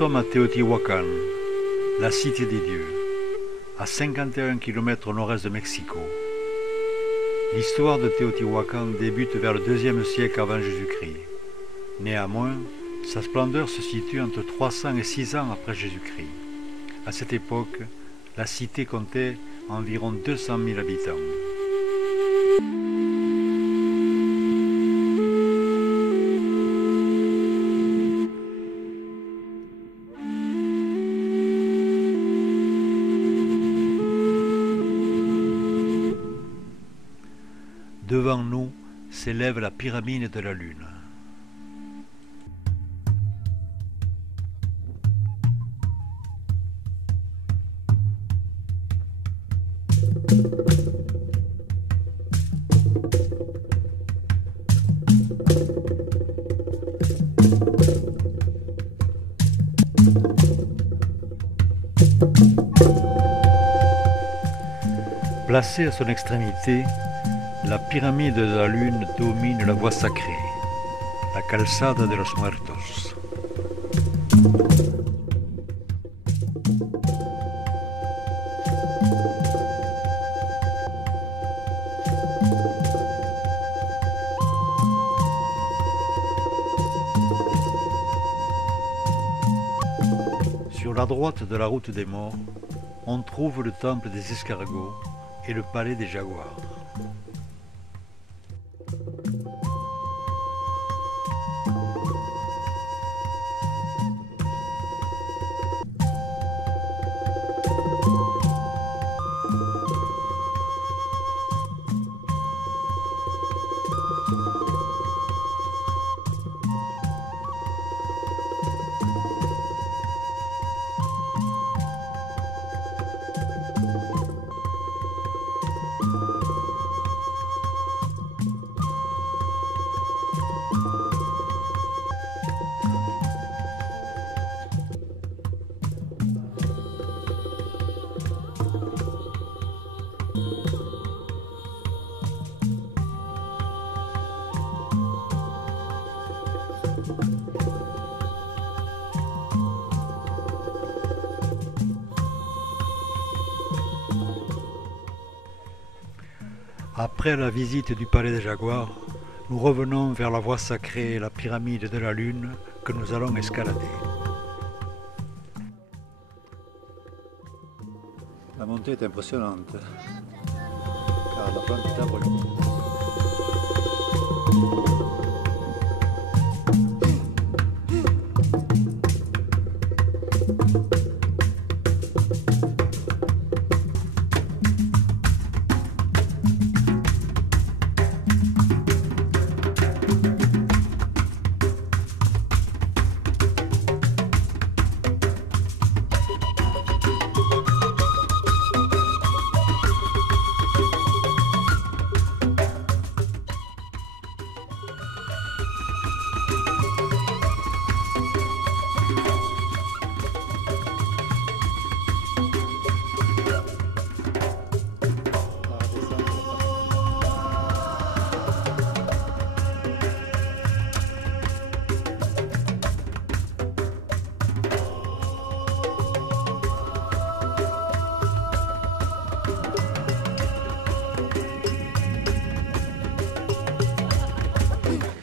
sommes à Teotihuacan, la cité des dieux, à 51 km au nord-est de Mexico. L'histoire de Teotihuacan débute vers le IIe siècle avant Jésus-Christ. Néanmoins, sa splendeur se situe entre 300 et 600 après Jésus-Christ. À cette époque, la cité comptait environ 200 000 habitants. Devant nous s'élève la pyramide de la Lune. Placée à son extrémité, la pyramide de la Lune domine la voie sacrée, la Calzada de los Muertos. Sur la droite de la route des morts, on trouve le temple des escargots et le palais des jaguars. Après la visite du palais des jaguars, nous revenons vers la voie sacrée et la pyramide de la Lune que nous allons escalader. La montée est impressionnante, car la plante est abrupte.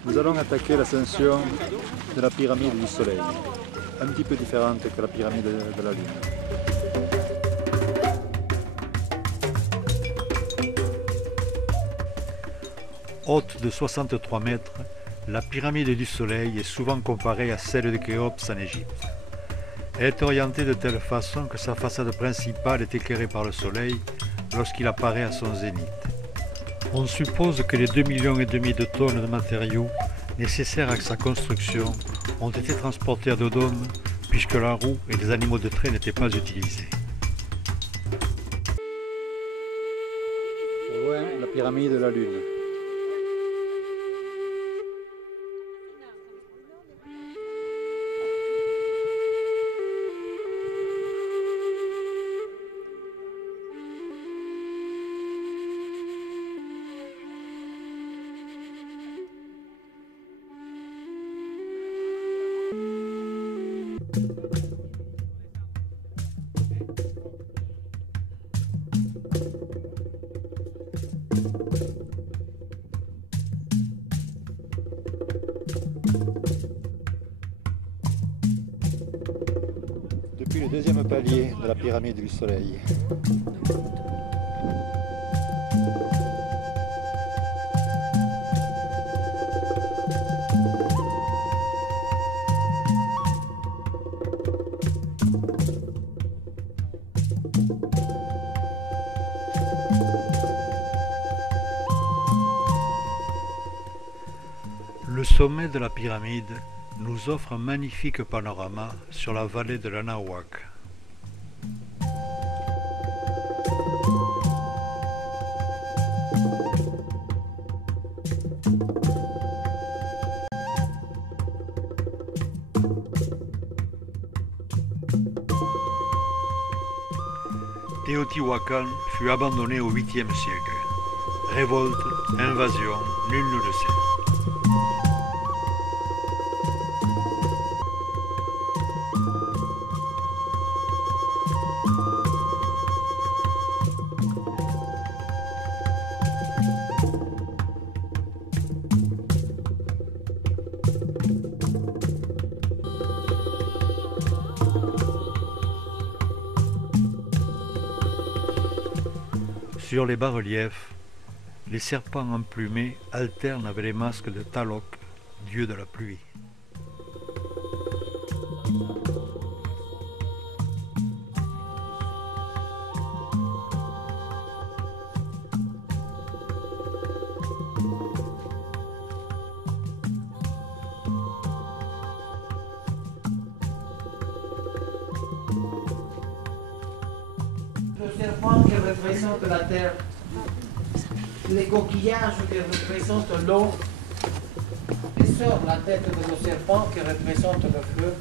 Nous allons attaquer l'ascension de la pyramide du Soleil, un petit peu différente que la pyramide de la Lune. Haute de 63 mètres, la pyramide du Soleil est souvent comparée à celle de Khéops en Égypte. Elle est orientée de telle façon que sa façade principale est éclairée par le Soleil lorsqu'il apparaît à son zénith. On suppose que les 2,5 millions de tonnes de matériaux nécessaires à sa construction ont été transportés à Dodome puisque la roue et les animaux de trait n'étaient pas utilisés. Au loin, la pyramide de la Lune. Thank you. Depuis le deuxième palier de la pyramide du Soleil. Le sommet de la pyramide nous offre un magnifique panorama sur la vallée de l'Anahuac. Teotihuacan fut abandonné au 8e siècle. Révolte, invasion, nul ne le sait. Sur les bas-reliefs, les serpents emplumés alternent avec les masques de Tlaloc, dieu de la pluie. Le serpent qui représente la terre, les coquillages qui représentent l'eau, et sur la tête de nos serpents qui représente le feu.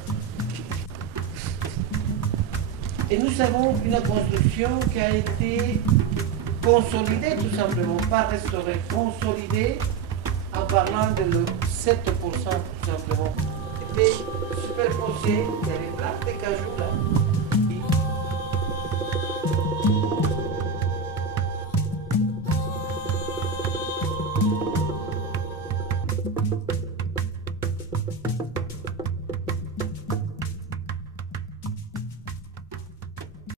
Et nous avons une construction qui a été consolidée tout simplement, pas restaurée, consolidée en parlant de le 7% tout simplement. Et puis superposée, il y a les plaques de cajou là.